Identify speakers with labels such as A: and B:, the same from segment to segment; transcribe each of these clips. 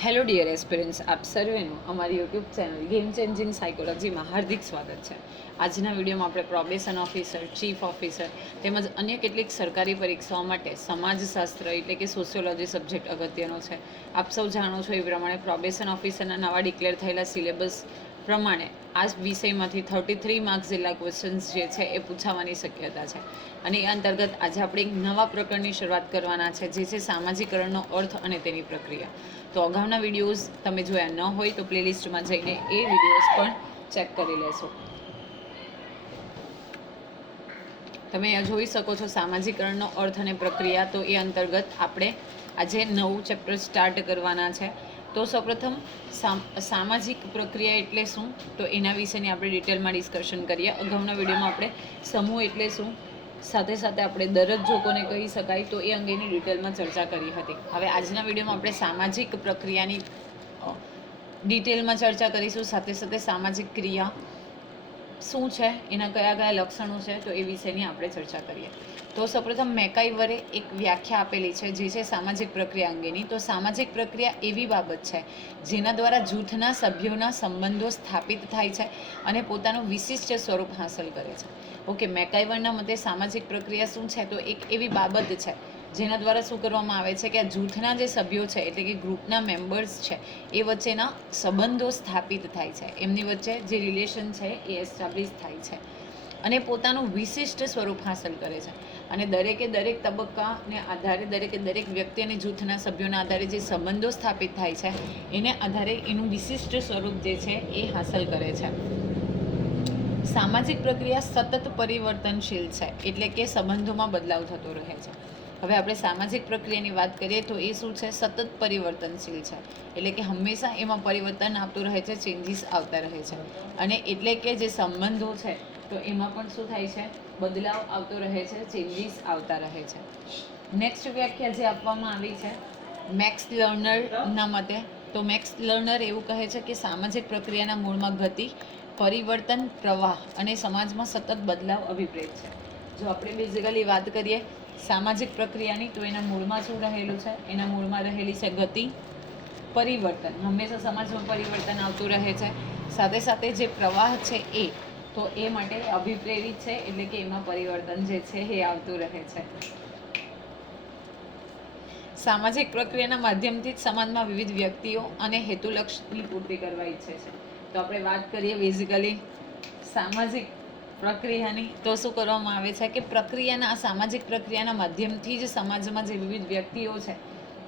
A: Hello dear aspirants આપ સર્વેનું અમારી યુટ્યુબ ચેનલ ગેમ ચેન્જિંગ સાયકોલોજીમાં હાર્દિક સ્વાગત છે. આજના વિડીયોમાં આપણે પ્રોબેશન ઓફિસર ચીફ ઓફિસર તેમજ અન્ય કેટલીક સરકારી પરીક્ષાઓ માટે સમાજશાસ્ત્ર એટલે કે સોશિયોલોજી સબ્જેક્ટ અગત્યનો છે. આપ સૌ જાણો છો એ પ્રમાણે પ્રોબેશન ઓફિસરના નવા ડિક્લેર થયેલા સિલેબસ પ્રમાણે આ વિષયમાંથી થર્ટી થ્રી માર્ક્સ જેટલા ક્વેશ્ચન્સ જે છે એ પૂછાવાની શક્યતા છે. અને એ અંતર્ગત આજે આપણે એક નવા પ્રકરણની શરૂઆત કરવાના છે, જે છે સામાજિકરણનો અર્થ અને તેની પ્રક્રિયા. તો અગાઉના વિડીયોઝ તમે જોયા ન હોય તો પ્લેલિસ્ટમાં જઈને એ વિડીયોઝ પણ ચેક કરી લેશો. તમે અહીંયા જોઈ શકો છો સામાજિકરણનો અર્થ અને પ્રક્રિયા. તો એ અંતર્ગત આપણે આજે નવું ચેપ્ટર સ્ટાર્ટ કરવાના છે. તો સૌપ્રથમ સામ- સામાજિક પ્રક્રિયા એટલે શું? તો એના વિશેની આપણે ડિટેલમાં ડિસ્કશન કરીએ. અગાઉના વિડીયોમાં આપણે સમૂહ એટલે શું? સાથે સાથે આપણે દરજ્જો કોને કહી શકાય તો એ અંગેની ડિટેલમાં ચર્ચા કરી હતી. હવે આજના વિડીયોમાં આપણે સામાજિક પ્રક્રિયાની ડિટેલમાં ચર્ચા કરીશું. સાથે સાથે સામાજિક ક્રિયા શું છે? એના કયા કયા લક્ષણો છે? તો એ વિશેની આપણે ચર્ચા કરીએ. તો સૌપ્રથમ મેકાઈવરે એક વ્યાખ્યા આપેલી છે, જે છે સામાજિક પ્રક્રિયા અંગેની. તો સામાજિક પ્રક્રિયા એવી બાબત છે, જેના દ્વારા જૂથના સભ્યોના સંબંધો સ્થાપિત થાય છે અને પોતાનું વિશિષ્ટ સ્વરૂપ હાંસલ કરે છે. ઓકે મેકાઈવરના મતે સામાજિક પ્રક્રિયા શું છે? તો એક એવી બાબત છે જેના દ્વારા શું કરવામાં આવે છે કે આ જૂથના જે સભ્યો છે, એટલે કે ગ્રુપના મેમ્બર્સ છે, એ વચ્ચેના સંબંધો સ્થાપિત થાય છે. એમની વચ્ચે જે રિલેશન છે, એ એસ્ટાબ્લિશ થાય છે. અને પોતાનું વિશિષ્ટ સ્વરૂપ હાંસલ કરે છે. અને દરેકે દરેક તબક્કાને આધારે, દરેકે દરેક વ્યક્તિ અને જૂથના સભ્યોના આધારે જે સંબંધો સ્થાપિત થાય છે, એને આધારે એનું વિશિષ્ટ સ્વરૂપ જે છે, એ હાંસલ કરે છે. સામાજિક પ્રક્રિયા સતત પરિવર્તનશીલ છે, એટલે કે સંબંધોમાં બદલાવ થતો રહે છે. હવે આપણે સામાજિક પ્રક્રિયાની વાત કરીએ તો એ શું છે? સતત પરિવર્તનશીલ છે. એટલે કે હંમેશા એમાં પરિવર્તન આવતું રહે છે ચેન્જીસ આવતા રહે છે. અને એટલે કે જે સંબંધો છે, તો એમાં પણ શું થાય છે? બદલાવ આવતો રહે છે ચેન્જીસ આવતા રહે છે. નેક્સ્ટ વ્યાખ્યા જે આપવામાં આવી છે મેક્સ લર્નરના મતે, તો મેક્સ લર્નર એવું કહે છે કે સામાજિક પ્રક્રિયાના મૂળમાં ગતિ, પરિવર્તન, પ્રવાહ અને સમાજમાં સતત બદલાવ અભિપ્રેત છે. જો આપણે બેઝિકલી વાત કરીએ સામાજિક પ્રક્રિયાની તો એના મૂળમાં શું રહેલું છે? એના મૂળમાં રહેલી છે ગતિ, પરિવર્તન. હંમેશા સમાજમાં પરિવર્તન આવતું રહે છે. સાથે સાથે જે પ્રવાહ છે એ, તો એ માટે અભિપ્રેરિત છે એટલે કે એમાં પરિવર્તન જે છે એ આવતું રહે છે. સામાજિક પ્રક્રિયાના માધ્યમથી જ સમાજમાં વિવિધ વ્યક્તિઓ અને હેતુલક્ષની પૂર્તિ કરવા ઈચ્છે છે. તો આપણે વાત કરીએ બેઝિકલી સામાજિક પ્રક્રિયાની તો શું કરવામાં આવે છે કે પ્રક્રિયાના સામાજિક પ્રક્રિયાના માધ્યમથી જ સમાજમાં જે વિવિધ વ્યક્તિઓ છે,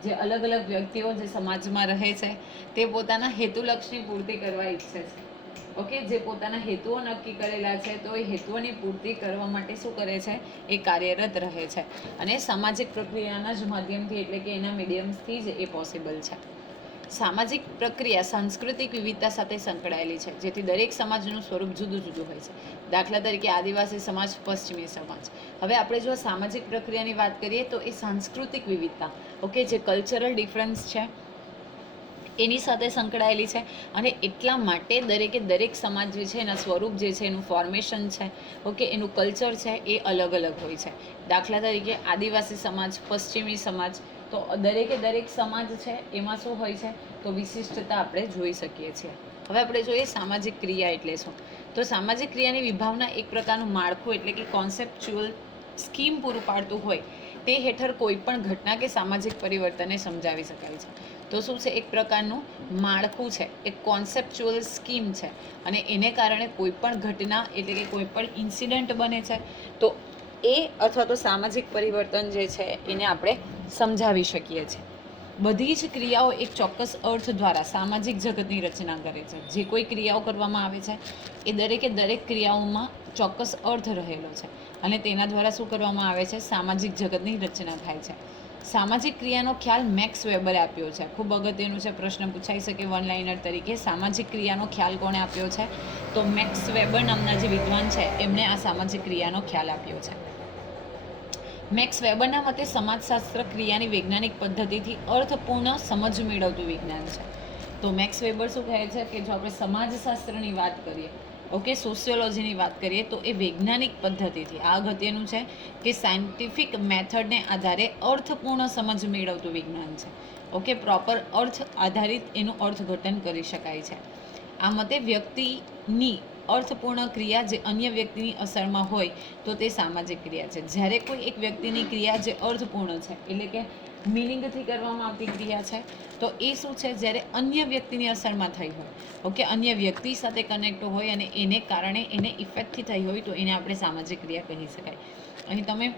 A: જે અલગ અલગ વ્યક્તિઓ જે સમાજમાં રહે છે, તે પોતાના હેતુલક્ષની પૂર્તિ કરવા ઈચ્છે છે. ઓકે, જે પોતાના હેતુઓ નક્કી કરેલા છે, તો એ હેતુઓની પૂર્તિ કરવા માટે શું કરે છે, એ કાર્યરત રહે છે. અને સામાજિક પ્રક્રિયાના જ માધ્યમથી એટલે કે એના મીડિયમ્સથી જ એ પોસિબલ છે. સામાજિક પ્રક્રિયા, સાંસ્કૃતિક વિવિધતા સાથે સંકળાયેલી છે, જેથી દરેક સમાજનું સ્વરૂપ જુદું જુદું હોય છે. દાખલા તરીકે આદિવાસી સમાજ, પશ્ચિમી સમાજ. હવે આપણે જો સામાજિક પ્રક્રિયાની વાત કરીએ તો એ સાંસ્કૃતિક વિવિધતા, ઓકે, જે કલ્ચરલ ડિફરન્સ છે, એની સાથે સંકળાયેલી છે. અને એટલા માટે દરેકે દરેક સમાજ જે છે એના સ્વરૂપ જે છે એનું ફોર્મેશન છે, ઓકે, એનું કલ્ચર છે એ અલગ અલગ હોય છે. દાખલા તરીકે આદિવાસી સમાજ, પશ્ચિમી સમાજ તો દરેકે દરેક સમાજ છે, એમાં શું હોય છે, તો વિશિષ્ટતા આપણે જોઈ શકીએ છીએ. હવે આપણે જોઈએ સામાજિક ક્રિયા એટલે શું? તો સામાજિક ક્રિયાની વિભાવના એક પ્રકારનું માળખું એટલે કે કોન્સેપ્ચ્યુઅલ સ્કીમ પૂરું પાડતું હોય, તે હેઠળ કોઈ પણ ઘટના કે સામાજિક પરિવર્તનને સમજાવી શકાય છે. તો શું છે, એક પ્રકારનું માળખું છે, એક કોન્સેપ્ચ્યુઅલ સ્કીમ છે. અને એને કારણે કોઈ પણ ઘટના એટલે કે કોઈ પણ ઇન્સિડન્ટ બને છે, તો એ અથવા તો સામાજિક પરિવર્તન જે છે એને આપણે સમજાવી શકીએ છીએ. બધી જ ક્રિયાઓ એક ચોક્કસ અર્થ દ્વારા સામાજિક જગતની રચના કરે છે. જે કોઈ ક્રિયાઓ કરવામાં આવે છે, એ દરેકે દરેક ક્રિયાઓમાં ચોક્કસ અર્થ રહેલો છે અને તેના દ્વારા શું કરવામાં આવે છે? સામાજિક જગતની રચના થાય છે. સામાજિક ક્રિયાનો ખ્યાલ મેક્સ વેબરે આપ્યો છે. ખૂબ અગત્યનું છે પ્રશ્ન પૂછાઈ શકે વન લાઇનર તરીકે, સામાજિક ક્રિયાનો ખ્યાલ કોણે આપ્યો છે? તો મેક્સ વેબર નામના જે વિદ્વાન છે, એમણે આ સામાજિક ક્રિયાનો ખ્યાલ આપ્યો છે. મેક્સ વેબરના મતે સમાજશાસ્ત્ર ક્રિયાની વૈજ્ઞાનિક પદ્ધતિથી અર્થપૂર્ણ સમજ મેળવતું વિજ્ઞાન છે. તો મેક્સ વેબર શું કહે છે કે જો આપણે સમાજશાસ્ત્રની વાત કરીએ, ઓકે, સોશિયોલોજીની વાત કરીએ, તો એ વૈજ્ઞાનિક પદ્ધતિથી, આ અગત્યનું છે કે સાયન્ટિફિક મેથડને આધારે અર્થપૂર્ણ સમજ મેળવતું વિજ્ઞાન છે. ઓકે, પ્રોપર અર્થ આધારિત એનું અર્થઘટન કરી શકાય છે. આ મતે વ્યક્તિની અર્થપૂર્ણ ક્રિયા જે અન્ય વ્યક્તિની અસરમાં હોય, તો તે સામાજિક ક્રિયા છે. જ્યારે કોઈ એક વ્યક્તિની ક્રિયા જે અર્થપૂર્ણ છે, એટલે કે મિનિંગથી કરવામાં આવતી ક્રિયા છે, તો એ શું છે? જ્યારે અન્ય વ્યક્તિની અસરમાં થઈ હોય, ઓકે, અન્ય વ્યક્તિ સાથે કનેક્ટ હોય અને એને કારણે એને ઇફેક્ટથી થઈ હોય, તો એને આપણે સામાજિક ક્રિયા કહી શકાય. અહીં તમે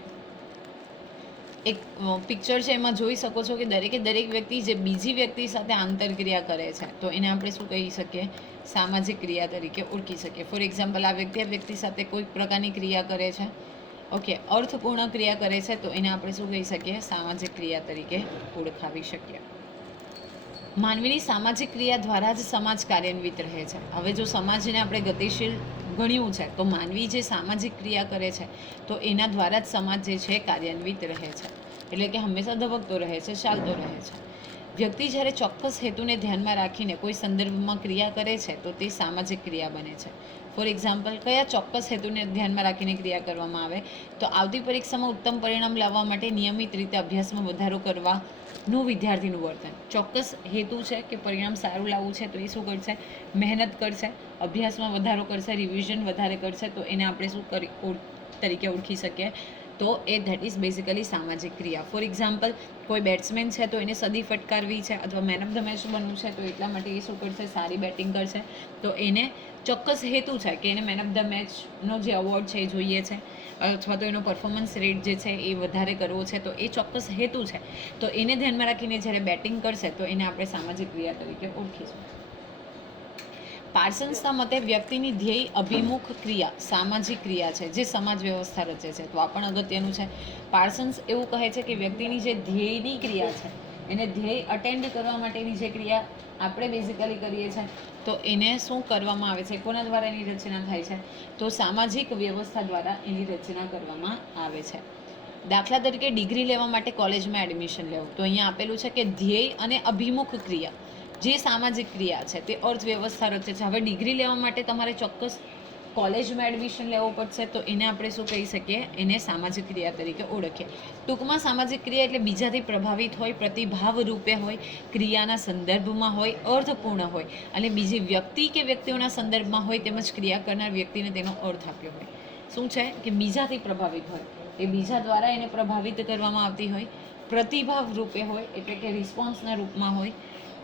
A: એક પિક્ચર છે એમાં જોઈ શકો છો કે દરેકે દરેક વ્યક્તિ જે બીજી વ્યક્તિ સાથે આંતરક્રિયા કરે છે, તો એને આપણે શું કહી શકીએ? સામાજિક ક્રિયા તરીકે ઓળખી શકીએ. ફોર એક્ઝામ્પલ આ વ્યક્તિ આ વ્યક્તિ સાથે કોઈ પ્રકારની ક્રિયા કરે છે. ઓકે, અર્થપૂર્ણ ક્રિયા કરે છે, તો એને આપણે શું કહી શકીએ? સામાજિક ક્રિયા તરીકે ઓળખાવી શકીએ. માનવીની સામાજિક ક્રિયા દ્વારા જ સમાજ કાર્યાન્વિત રહે છે. હવે જો સમાજને આપણે ગતિશીલ ગણ્યું છે, તો માનવી જે સામાજિક ક્રિયા કરે છે, તો એના દ્વારા જ સમાજ જે છે કાર્યાન્વિત રહે છે. એટલે કે હંમેશા ધબકતો રહે છે, ચાલતો રહે છે. વ્યક્તિ જ્યારે ચોક્કસ હેતુને ધ્યાનમાં રાખીને કોઈ સંદર્ભમાં ક્રિયા કરે છે, તો તે સામાજિક ક્રિયા બને છે. ફોર એક્ઝામ્પલ કયા ચોક્કસ હેતુને ધ્યાનમાં રાખીને ક્રિયા કરવામાં આવે? તો આવતી પરીક્ષામાં ઉત્તમ પરિણામ લાવવા માટે નિયમિત રીતે અભ્યાસમાં વધારો કરવાનું વિદ્યાર્થીનું વર્તન. ચોક્કસ હેતુ છે કે પરિણામ સારું લાવવું છે, તો એ શું કરશે? મહેનત કરશે, અભ્યાસમાં વધારો કરશે રિવિઝન વધારે કરશે, તો એને આપણે શું કરી તરીકે ઓળખી શકીએ? તો એ ધેટ ઇઝ બેઝિકલી સામાજિક ક્રિયા. ફોર એક્ઝામ્પલ કોઈ બેટ્સમેન છે તો એને સદી ફટકારવી છે અથવા મેન ઓફ ધ મેચ બનવું છે તો એટલા માટે એ શું કરશે? સારી બેટિંગ કરશે. તો એને ચોક્કસ હેતુ છે કે એને મેન ઓફ ધ મેચનો જે અવોર્ડ છે એ જોઈએ છે. અથવા તો એનો પરફોર્મન્સ રેટ જે છે એ વધારે કરવો છે. તો એ ચોક્કસ હેતુ છે. તો એને ધ્યાનમાં રાખીને જ્યારે બેટિંગ કરશે તો એને આપણે સામાજિક ક્રિયા તરીકે ઓળખીશું. પાર્સન્સના મતે વ્યક્તિની ધ્યેય, અભિમુખ ક્રિયા, સામાજિક ક્રિયા છે, જે સમાજ વ્યવસ્થા રચે છે. તો આ પણ અગત્યનું છે. પાર્સન્સ એવું કહે છે કે વ્યક્તિની જે ધ્યેયની ક્રિયા છે, એને ધ્યેય અટેન્ડ કરવા માટેની જે ક્રિયા આપણે બેઝિકલી કરીએ છીએ, તો એને શું કરવામાં આવે છે? કોના દ્વારા એની રચના થાય છે? તો સામાજિક વ્યવસ્થા દ્વારા એની રચના કરવામાં આવે છે. દાખલા તરીકે ડિગ્રી લેવા માટે કોલેજમાં એડમિશન લેવું. તો અહીંયા આપેલું છે કે ધ્યેય અને અભિમુખ ક્રિયા. જે સામાજિક ક્રિયા છે, તે અર્થવ્યવસ્થા રચે છે. હવે ડિગ્રી લેવા માટે તમારે ચોક્કસ કોલેજમાં એડમિશન લેવું પડશે, તો એને આપણે શું કહી શકીએ? એને સામાજિક ક્રિયા તરીકે ઓળખીએ. ટૂંકમાં સામાજિક ક્રિયા એટલે બીજાથી પ્રભાવિત હોય પ્રતિભાવ રૂપે હોય, ક્રિયાના સંદર્ભમાં હોય, અર્થપૂર્ણ હોય. અને બીજી વ્યક્તિ કે વ્યક્તિઓના સંદર્ભમાં હોય તેમજ ક્રિયા કરનાર વ્યક્તિને તેનો અર્થ આપ્યો હોય. શું છે? કે બીજાથી પ્રભાવિત હોય. એ બીજા દ્વારા એને પ્રભાવિત કરવામાં આવતી હોય. પ્રતિભાવ રૂપે હોય, એટલે કે રિસ્પોન્સના રૂપમાં હોય.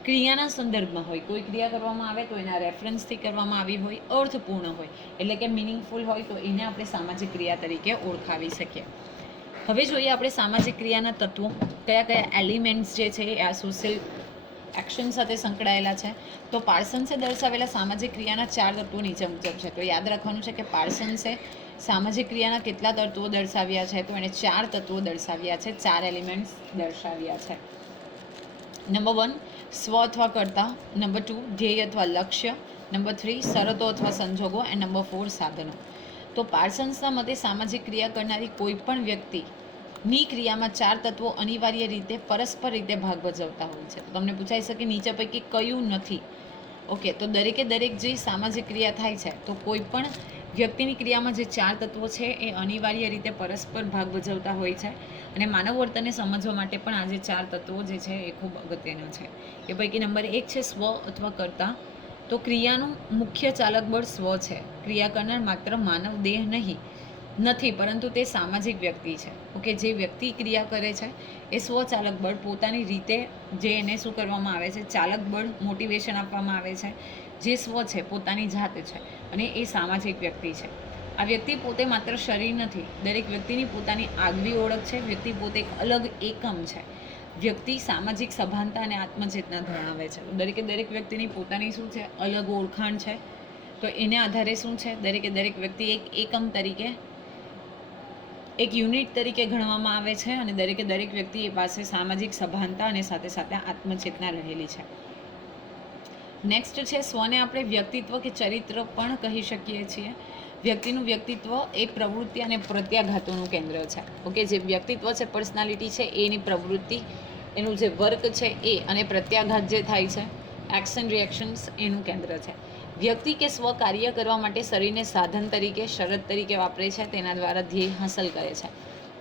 A: ક્રિયાના સંદર્ભમાં હોય. કોઈ ક્રિયા કરવામાં આવે તો એના રેફરન્સથી કરવામાં આવી હોય, અર્થપૂર્ણ હોય. એટલે કે મિનિંગફુલ હોય તો એને આપણે સામાજિક ક્રિયા તરીકે ઓળખાવી શકીએ. હવે જોઈએ આપણે સામાજિક ક્રિયાના તત્વો. કયા કયા એલિમેન્ટ્સ જે છે એ આ સોશિયલ એક્શન સાથે સંકળાયેલા છે. તો પાર્સન્સે દર્શાવેલા સામાજિક ક્રિયાના ચાર તત્વો નીચે મુજબ છે. તો યાદ રાખવાનું છે કે પાર્સન્સે સામાજિક ક્રિયાના કેટલા તત્વો દર્શાવ્યા છે? તો એણે ચાર તત્વો દર્શાવ્યા છે. ચાર એલિમેન્ટ્સ દર્શાવ્યા છે. નંબર વન સ્વ અથવા કર્તા, નંબર ટુ, ધ્યેય અથવા લક્ષ્ય, નંબર થ્રી, શરતો અથવા સંજોગો એન્ડ નંબર ફોર, સાધનો. તો પાર્સન્સના મતે સામાજિક ક્રિયા કરનારી કોઈ પણ વ્યક્તિની ક્રિયામાં ચાર તત્વો અનિવાર્ય રીતે, પરસ્પર રીતે ભાગ ભજવતા હોય છે. તમને પૂછાઈ શકે નીચે પૈકી કયું નથી. ઓકે, તો દરેકે દરેક જે સામાજિક ક્રિયા થાય છે, તો કોઈ પણ વ્યક્તિની ક્રિયામાં જે ચાર તત્વો છે, એ અનિવાર્ય રીતે પરસ્પર ભાગ ભજવતા હોય છે. અને માનવ વર્તનને સમજવા માટે પણ આ જે ચાર તત્વો જે છે, એ ખૂબ અગત્યના છે. એ પૈકી નંબર એક છે સ્વ અથવા કર્તા. તો ક્રિયાનું મુખ્ય ચાલક બળ સ્વ છે. ક્રિયા કરનાર માત્ર માનવ દેહ નહીં. નથી, પરંતુ તે સામાજિક વ્યક્તિ છે. ઓકે, જે વ્યક્તિ ક્રિયા કરે છે, એ સ્વચાલક બળ પોતાની રીતે જે એને શું કરવામાં આવે છે, ચાલક બળ મોટિવેશન આપવામાં આવે છે, જે સ્વ છે, પોતાની જાત છે અને એ સામાજિક વ્યક્તિ છે. આ વ્યક્તિ પોતે માત્ર શરીર નથી, દરેક વ્યક્તિની પોતાની આગવી ઓળખ છે, વ્યક્તિ પોતે એક અલગ એકમ છે. વ્યક્તિ સામાજિક સભાનતા અને આત્મચેતના ધરાવે છે. દરેકે દરેક વ્યક્તિની પોતાની શું છે, અલગ ઓળખાણ છે, તો એને આધારે શું છે, દરેકે દરેક વ્યક્તિ એક એકમ તરીકે એક યુનિટ તરીકે ગણવામાં આવે છે અને દરેકે દરેક વ્યક્તિ એ પાસે સામાજિક સભાનતા અને સાથે સાથે આત્મચેતના રહેલી છે. નેક્સ્ટ છે, સ્વને આપણે વ્યક્તિત્વ કે ચરિત્ર પણ કહી શકીએ છીએ. વ્યક્તિનું વ્યક્તિત્વ એ પ્રવૃત્તિ અને પ્રત્યાઘાતોનું કેન્દ્ર છે. ઓકે જે વ્યક્તિત્વ છે પર્સનાલિટી છે, એની પ્રવૃત્તિ, એનું જે વર્ક છે એ અને પ્રત્યાઘાત જે થાય છે એક્શન રિએક્શન્સ એનું કેન્દ્ર છે. વ્યક્તિ કે સ્વ કાર્ય કરવા માટે શરીરને સાધન તરીકે, શરત તરીકે વાપરે છે, તેના દ્વારા ધ્યેય હાંસલ કરે છે.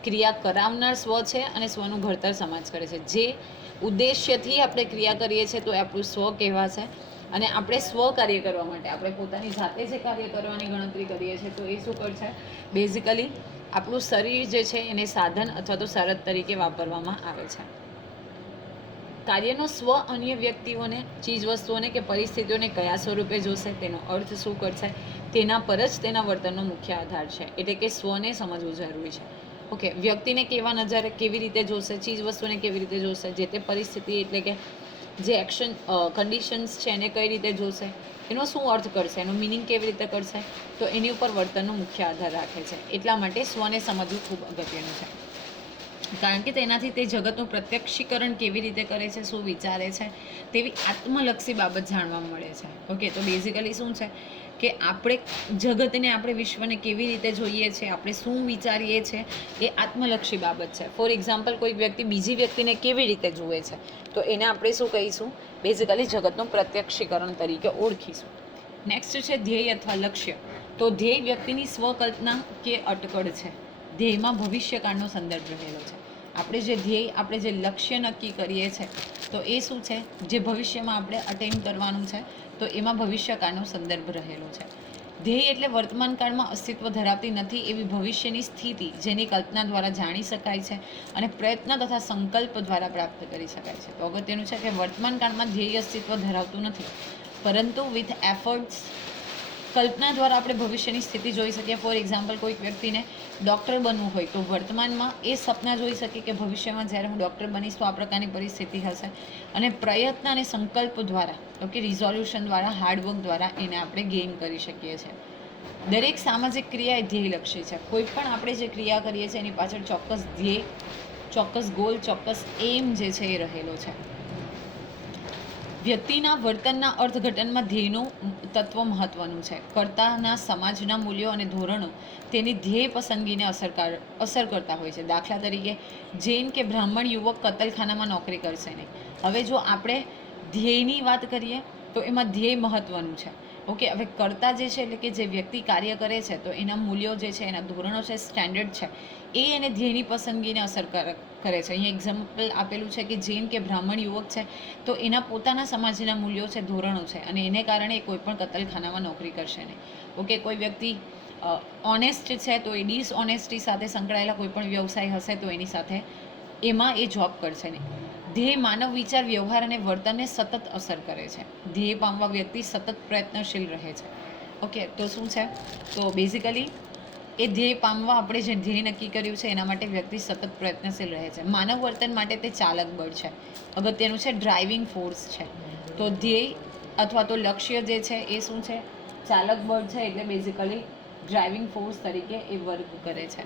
A: ક્રિયા કરાવનાર સ્વ છે અને સ્વનું ઘડતર સમાજ કરે છે. જે ઉદ્દેશ્યથી આપણે ક્રિયા કરીએ છીએ તો એ આપણું સ્વ કહેવાશે. અને આપણે સ્વ કાર્ય કરવા માટે, આપણે પોતાની જાતે જે કાર્ય કરવાની ગણતરી કરીએ છીએ તો એ શું કરશે? બેઝિકલી આપણું શરીર જે છે એને સાધન અથવા તો શરત તરીકે વાપરવામાં આવે છે. કાર્યનો સ્વ અન્ય વ્યક્તિઓને, ચીજવસ્તુઓને કે પરિસ્થિતિઓને કયા સ્વરૂપે જોશે, તેનો અર્થ શું કરશે, તેના પર જ તેના વર્તનનો મુખ્ય આધાર છે. એટલે કે સ્વને સમજવું જરૂરી છે. ઓકે, વ્યક્તિને કેવા નજરે કેવી રીતે જોશે, ચીજવસ્તુને કેવી રીતે જોશે, જે તે પરિસ્થિતિ એટલે કે જે એક્શન કન્ડિશન્સ છે એને કઈ રીતે જોશે, એનો શું અર્થ કરશે, એનો મિનિંગ કેવી રીતે કરશે, તો એની ઉપર વર્તનનો મુખ્ય આધાર રાખે છે. એટલા માટે સ્વને સમજવું ખૂબ અગત્યનું છે. કારણ કે તેનાથી તે જગતનું પ્રત્યક્ષીકરણ કેવી રીતે કરે છે, શું વિચારે છે, તેવી આત્મલક્ષી બાબત જાણવા મળે છે. ઓકે તો બેઝિકલી શું છે કે આપણે જગતને, આપણે વિશ્વને કેવી રીતે જોઈએ છીએ આપણે શું વિચારીએ છીએ એ આત્મલક્ષી બાબત છે. ફોર એક્ઝામ્પલ કોઈ વ્યક્તિ બીજી વ્યક્તિને કેવી રીતે જુએ છે, તો એને આપણે શું કહીશું? બેઝિકલી જગતનું પ્રત્યક્ષીકરણ તરીકે ઓળખીશું. નેક્સ્ટ છે ધ્યેય અથવા લક્ષ્ય. તો ધ્યેય વ્યક્તિની સ્વકલ્પના કે અટકળ છે. ધ્યેયમાં ભવિષ્યકાળનો સંદર્ભ રહેલો છે. આપણે જે ધ્યેય, આપણે જે લક્ષ્ય નક્કી કરીએ છીએ તો એ શું છે? જે ભવિષ્યમાં આપણે અટેન કરવાનું છે, તો એમાં ભવિષ્યકાળનો સંદર્ભ રહેલો છે. ધ્યેય એટલે વર્તમાન કાળમાં અસ્તિત્વ ધરાવતી નથી એવી ભવિષ્યની સ્થિતિ જેની કલ્પના દ્વારા જાણી શકાય છે અને પ્રયત્ન તથા સંકલ્પ દ્વારા પ્રાપ્ત કરી શકાય છે. તો અગત્યનું છે કે વર્તમાન કાળમાં ધ્યેય અસ્તિત્વ ધરાવતું નથી, પરંતુ વિથ એફર્ટ્સ કલ્પના દ્વારા આપણે ભવિષ્યની સ્થિતિ જોઈ શકીએ. ફોર એક્ઝામ્પલ કોઈક વ્યક્તિને ડૉક્ટર બનવું હોય તો વર્તમાનમાં એ સપના જોઈ શકીએ કે ભવિષ્યમાં જ્યારે હું ડૉક્ટર બનીશ તો આ પ્રકારની પરિસ્થિતિ હશે. અને પ્રયત્ન અને સંકલ્પ દ્વારા ઓકે રિઝોલ્યુશન દ્વારા હાર્ડવર્ક દ્વારા એને આપણે ગેઇન કરી શકીએ છીએ. દરેક સામાજિક ક્રિયા એ ધ્યેયલક્ષી છે. કોઈ પણ આપણે જે ક્રિયા કરીએ છીએ, એની પાછળ ચોક્કસ ધ્યેય, ચોક્કસ ગોલ ચોક્કસ એમ જે છે એ રહેલો છે. વ્યક્તિના વર્તનના અર્થઘટનમાં ધ્યેયનું તત્વ મહત્વનું છે. કર્તાના સમાજના મૂલ્યો અને ધોરણો તેની ધ્યેય પસંદગીને અસરકાર, અસર કરતા હોય છે. દાખલા તરીકે, જૈન કે બ્રાહ્મણ યુવક કતલખાનામાં નોકરી કરશે નહીં. હવે જો આપણે ધ્યેયની વાત કરીએ, તો એમાં ધ્યેય મહત્વનું છે. ઓકે, હવે કર્તા જે છે, એટલે કે જે વ્યક્તિ કાર્ય કરે છે, તો એના મૂલ્યો જે છે, એના ધોરણો છે સ્ટેન્ડર્ડ છે, એ એને ધ્યેયની પસંદગીને અસર કરે છે. અહીંયા એક્ઝામ્પલ આપેલું છે કે જૈન કે બ્રાહ્મણ યુવક છે, તો એના પોતાના સમાજના મૂલ્યો છે, ધોરણો છે, અને એને કારણે એ કોઈ પણ કતલખાનામાં નોકરી કરશે નહીં. ઓકે, કોઈ વ્યક્તિ ઓનેસ્ટ છે, તો એ ડિસઓનેસ્ટી સાથે સંકળાયેલા કોઈ પણ વ્યવસાય હશે, તો એની સાથે એમાં એ જોબ કરશે નહીં. ધ્યેય માનવ વિચાર વ્યવહાર અને વર્તનને સતત અસર કરે છે. ધ્યેય પામવા વ્યક્તિ સતત પ્રયત્નશીલ રહે છે. ઓકે, તો શું છે? તો બેઝિકલી એ ધ્યેય પામવા આપણે જે ધ્યેય નક્કી કર્યું છે, એના માટે વ્યક્તિ સતત પ્રયત્નશીલ રહે છે. માનવ વર્તન માટે તે ચાલક બળ છે. અગત્યનું છે ડ્રાઇવિંગ ફોર્સ છે. તો ધ્યેય અથવા તો લક્ષ્ય જે છે એ શું છે? ચાલક બળ છે, એટલે બેઝિકલી ડ્રાઇવિંગ ફોર્સ તરીકે એ વર્ક કરે છે.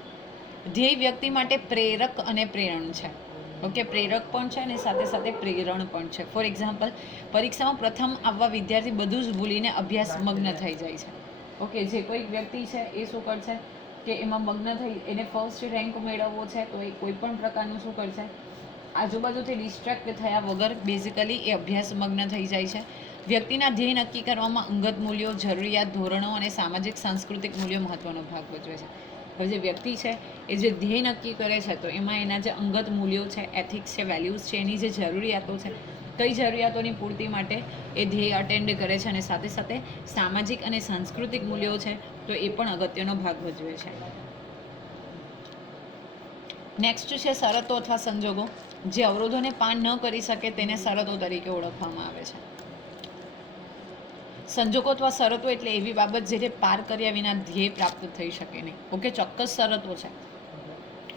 A: ધ્યેય વ્યક્તિ માટે પ્રેરક અને પ્રેરણ છે. ઓકે પ્રેરક પણ છે અને સાથે સાથે પ્રેરણ પણ છે. ફોર એક્ઝામ્પલ પરીક્ષામાં પ્રથમ આવવા વિદ્યાર્થી બધું જ ભૂલીને અભ્યાસ મગ્ન થઈ જાય છે. ઓકે જે કોઈક વ્યક્તિ છે એ શું કરશે કે એમાં મગ્ન થઈ એને ફર્સ્ટ રેન્ક મેળવવો છે તો એ કોઈ પણ પ્રકારનું શું કરશે? આજુબાજુથી ડિસ્ટ્રેક્ટ થયા વગર બેઝિકલી એ અભ્યાસ મગ્ન થઈ જાય છે. વ્યક્તિના ધ્યેય નક્કી કરવામાં અંગત મૂલ્યો જરૂરિયાત ધોરણો અને સામાજિક સાંસ્કૃતિક મૂલ્યો મહત્વનો ભાગ ભજવે છે. હવે જે વ્યક્તિ છે, એ જે ધ્યેય નક્કી કરે છે, તો એમાં એના જે અંગત મૂલ્યો છે એથિક્સ છે વેલ્યુઝ છે, એની જે જરૂરિયાતો છે, કઈ જરૂરિયાતોની પૂર્તિ માટે એ ધ્યેય અટેન્ડ કરે છે અને સાથે સાથે સામાજિક અને સાંસ્કૃતિક મૂલ્યો છે, તો એ પણ અગત્યનો ભાગ ભજવે છે. નેક્સ્ટ છે શરતો અથવા સંજોગો. જે અવરોધોને પાન ન કરી શકે તેને શરતો તરીકે ઓળખવામાં આવે છે. સંજોગો અથવા શરતો એટલે એવી બાબત જેને પાર કર્યા વિના ધ્યેય પ્રાપ્ત થઈ શકે નહીં. ઓકે, ચોક્કસ શરતો છે.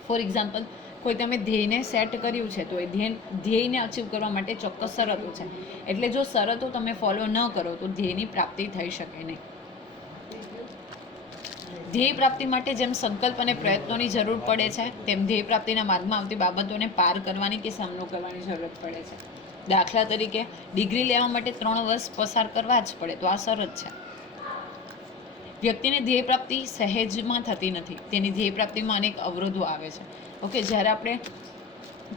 A: ફોર એક્ઝામ્પલ કોઈ તમે ધ્યેયને સેટ કર્યું છે, તો એ ધ્યેય, ધ્યેયને અચીવ કરવા માટે ચોક્કસ શરતો છે. એટલે જો શરતો તમે ફોલો ન કરો, તો ધ્યેયની પ્રાપ્તિ થઈ શકે નહીં. ધ્યેય પ્રાપ્તિ માટે જેમ સંકલ્પ અને પ્રયત્નોની જરૂર પડે છે, તેમ ધ્યેય પ્રાપ્તિના માર્ગમાં આવતી બાબતોને પાર કરવાની કે સામનો કરવાની જરૂરત પડે છે. દાખલા તરીકે ડિગ્રી લેવા માટે ત્રણ વર્ષ પસાર કરવા જ પડે, તો આ શરત છે. વ્યક્તિને ધ્યેય પ્રાપ્તિ સહેજમાં થતી નથી. તેની ધ્યેય પ્રાપ્તિમાં અનેક અવરોધો આવે છે. ઓકે, જ્યારે આપણે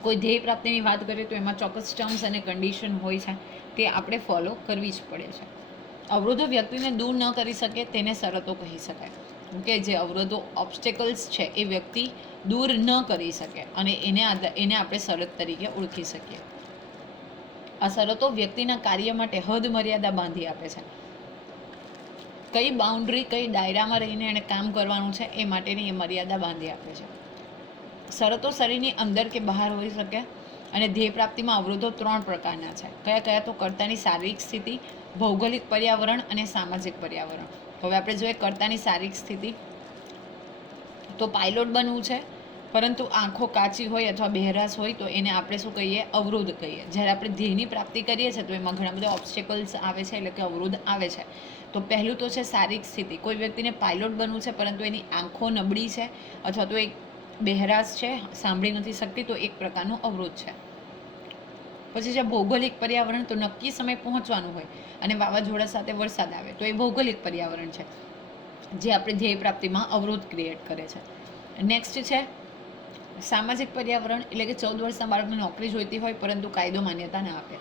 A: કોઈ ધ્યેય પ્રાપ્તિની વાત કરીએ તો એમાં ચોક્કસ ટર્મ્સ અને કન્ડિશન હોય છે, તે આપણે ફોલો કરવી જ પડે છે. અવરોધો વ્યક્તિને દૂર ન કરી શકે તેને શરતો કહી શકાય. કે જે અવરોધો ઓબ્સ્ટેકલ્સ છે, એ વ્યક્તિ દૂર ન કરી શકે અને એને એને આપણે શરત તરીકે ઓળખી શકીએ. આ શરતો વ્યક્તિના કાર્ય માટે હદ મર્યાદા બાંધી આપે છે. કઈ બાઉન્ડ્રી કઈ દાયરામાં રહીને એને કામ કરવાનું છે એ માટેની એ મર્યાદા બાંધી આપે છે. શરતો શરીરની અંદર કે બહાર હોઈ શકે અને ધ્યેય પ્રાપ્તિમાં અવરોધો ત્રણ પ્રકારના છે. કયા કયા તો કર્તાની શારીરિક સ્થિતિ, ભૌગોલિક પર્યાવરણ અને સામાજિક પર્યાવરણ. હવે આપણે જોઈએ કર્તાની શારીરિક સ્થિતિ. તો પાયલોટ બનવું છે પરંતુ આંખો કાચી હોય અથવા બહેરાશ હોય તો એને આપણે શું કહીએ? અવરોધ કહીએ. જ્યારે આપણે ધ્યેયની પ્રાપ્તિ કરીએ છીએ તો એમાં ઘણા બધા ઓબ્સ્ટેકલ્સ આવે છે, એટલે કે અવરોધ આવે છે. તો પહેલું તો છે શારીરિક સ્થિતિ. કોઈ વ્યક્તિને પાયલોટ બનવું છે પરંતુ એની આંખો નબળી છે અથવા તો એક બહેરાશ છે, સાંભળી નથી શકતી, તો એક પ્રકારનો અવરોધ છે. પછી છે ભૌગોલિક પર્યાવરણ તો નક્કી સમય પહોંચવાનું હોય અને વાવાઝોડા સાથે વરસાદ આવે તો એ ભૌગોલિક પર્યાવરણ છે, જે આપણે ધ્યેય પ્રાપ્તિમાં અવરોધ ક્રિએટ કરે છે. નેક્સ્ટ છે સામાજિક પર્યાવરણ એટલે કે ચૌદ વર્ષના બાળકને નોકરી જોઈતી હોય, પરંતુ કાયદો માન્યતા ના આપે.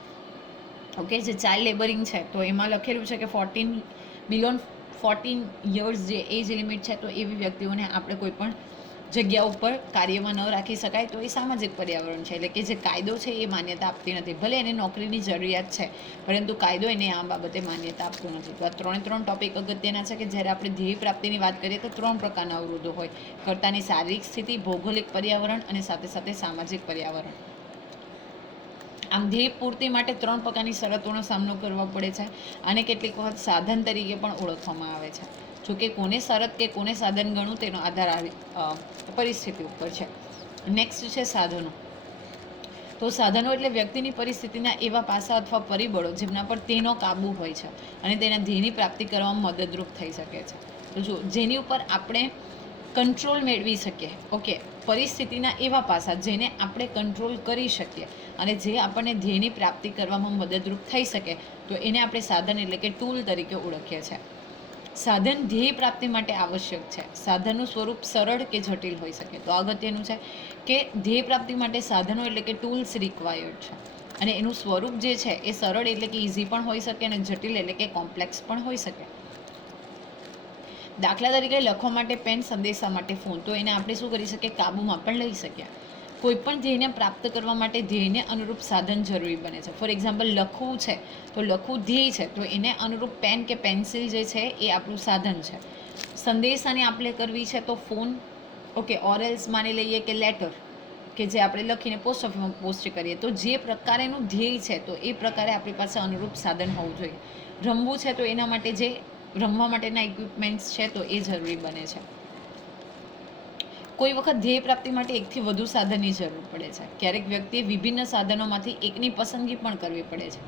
A: ઓકે જે ચાઇલ્ડ લેબરિંગ છે, તો એમાં લખેલું છે કે ફોર્ટીન બિલોન ફોર્ટીન યર્સ જે એજ લિમિટ છે, તો એવી વ્યક્તિઓને આપણે કોઈ પણ જગ્યા ઉપર કાર્યમાં ન રાખી શકાય તો એ સામાજિક પર્યાવરણ છે. એટલે કે જે કાયદો છે એ માન્યતા આપતી નથી. ભલે એને નોકરીની જરૂરિયાત છે, પરંતુ કાયદો એને આ બાબતે માન્યતા આપતો નથી. તો આ ત્રણે ત્રણ ટોપિક અગત્યના છે કે જ્યારે આપણે ધ્યેય પ્રાપ્તિની વાત કરીએ તો ત્રણ પ્રકારના અવરોધો હોય. કર્તાની શારીરિક સ્થિતિ, ભૌગોલિક પર્યાવરણ અને સાથે સાથે સામાજિક પર્યાવરણ. આમ ધ્યેય પૂર્તિ માટે ત્રણ પ્રકારની શરતોનો સામનો કરવો પડે છે અને કેટલીક વખત સાધન તરીકે પણ ઓળખવામાં આવે છે. જો કે કોને શરત કે કોને સાધન ગણવું તેનો આધાર આવી પરિસ્થિતિ ઉપર છે. નેક્સ્ટ છે સાધનો. તો સાધનો એટલે વ્યક્તિની પરિસ્થિતિના એવા પાસા અથવા પરિબળો જેમના પર તેનો કાબુ હોય છે અને તેના ધ્યેયની પ્રાપ્તિ કરવામાં મદદરૂપ થઈ શકે છે. તો જો જેની ઉપર આપણે કંટ્રોલ મેળવી શકીએ ઓકે પરિસ્થિતિના એવા પાસા જેને આપણે કંટ્રોલ કરી શકીએ અને જે આપણને ધ્યેયની પ્રાપ્તિ કરવામાં મદદરૂપ થઈ શકે, તો એને આપણે સાધન એટલે કે ટૂલ તરીકે ઓળખીએ છીએ. સાધન ધ્યેય પ્રાપ્તિ માટે આવશ્યક છે. સાધનનું સ્વરૂપ સરળ કે જટિલ હોઈ શકે. તો અગત્યનું છે કે ધ્યેય પ્રાપ્તિ માટે સાધનો એટલે કે ટૂલ્સ રિક્વાયર્ડ છે. અને એનું સ્વરૂપ જે છે એ સરળ એટલે કે ઇઝી પણ હોઈ શકે અને જટિલ એટલે કે કોમ્પ્લેક્સ પણ હોઈ શકે. દાખલા તરીકે લખવા માટે પેન સંદેશા માટે ફોન તો એને આપણે શું કરી શકીએ? કાબૂમાં પણ લઈ શકીએ. કોઈ પણ ધ્યેયને પ્રાપ્ત કરવા માટે ધ્યેયને અનુરૂપ સાધન જરૂરી બને છે. ફોર એક્ઝામ્પલ લખવું છે, તો લખવું ધ્યેય છે, તો એને અનુરૂપ પેન કે પેન્સિલ જે છે, એ આપણું સાધન છે. સંદેશાની આપણે કરવી છે તો ફોન ઓકે ઓરેલ્સ માની લઈએ કે લેટર કે જે આપણે લખીને પોસ્ટ ઓફિસમાં પોસ્ટ કરીએ. તો જે પ્રકારેનું ધ્યેય છે, તો એ પ્રકારે આપણી પાસે અનુરૂપ સાધન હોવું જોઈએ. રમવું છે તો એના માટે જે, રમવા માટેના ઇક્વિપમેન્ટ્સ છે, તો એ જરૂરી બને છે. કોઈ વખત ધ્યેય પ્રાપ્તિ માટે એકથી વધુ સાધનની જરૂર પડે છે. ક્યારેક વ્યક્તિએ વિભિન્ન સાધનોમાંથી એકની પસંદગી પણ કરવી પડે છે.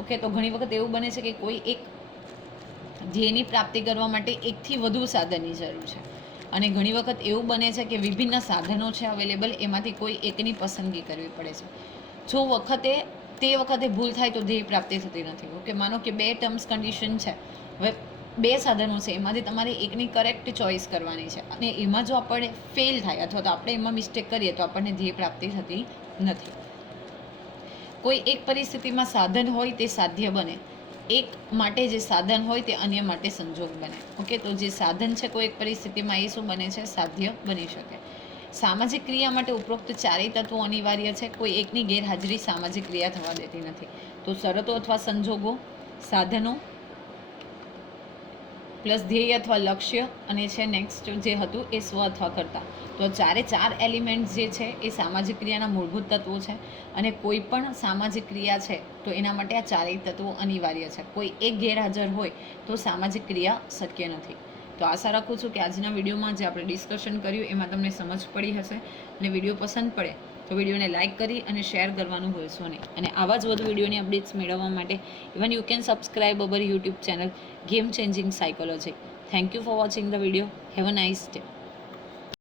A: ઓકે, તો ઘણી વખત એવું બને છે કે કોઈ એક ધ્યેયની પ્રાપ્તિ કરવા માટે એકથી વધુ સાધનની જરૂર છે. અને ઘણી વખત એવું બને છે કે વિભિન્ન સાધનો છે અવેલેબલ, એમાંથી કોઈ એકની પસંદગી કરવી પડે છે. જો વખતે, તે વખતે ભૂલ થાય તો ધ્યેય પ્રાપ્તિ થતી નથી. ઓકે, માનો કે બે ટર્મ્સ કન્ડિશન છે. હવે બે સાધનો છે. એમાંથી તમારે એકની કરેક્ટ ચોઇસ કરવાની છે. અને એમાં જો આપણે ફેલ થાય, અથવા તો આપણે એમાં મિસ્ટેક કરીએ, તો આપણને ધ્યેય પ્રાપ્તિ થતી નથી. કોઈ એક પરિસ્થિતિમાં સાધન હોય, તે સાધ્ય બને. એક માટે જે સાધન હોય, તે અન્ય માટે સંજોગ બને. ઓકે તો જે સાધન છે, કોઈ એક પરિસ્થિતિમાં એ શું બને છે? સાધ્ય બની શકે. સામાજિક ક્રિયા માટે ઉપરોક્ત ચારેય તત્વો અનિવાર્ય છે. કોઈ એકની ગેરહાજરી સામાજિક ક્રિયા થવા દેતી નથી. તો શરતો અથવા સંજોગો, સાધનો પ્લસ ધ્યેય અથવા લક્ષ્ય અને છે નેક્સ્ટ જે હતું એ સ્વ અથવા કરતા. તો ચારે ચાર એલિમેન્ટ જે છે એ સામાજિક ક્રિયાના મૂળભૂત તત્વો છે અને કોઈ પણ સામાજિક ક્રિયા છે તો એના માટે આ ચારેય તત્વો અનિવાર્ય છે. કોઈ એક ગેરહાજર હોય તો સામાજિક ક્રિયા શક્ય નથી. તો આશા રાખું છું કે આજના વિડીયોમાં જે આપણે ડિસ્કશન કર્યું એમાં તમને સમજ પડી હશે અને વીડિયો પસંદ પડે તો વિડીયોને લાઇક કરી અને શેર કરવાનું ભૂલશો નહીં. અને આવા જ વધુ વિડીયોની અપડેટ્સ મેળવવા માટે even you can subscribe our YouTube channel game changing psychology thank you for watching the video have a nice day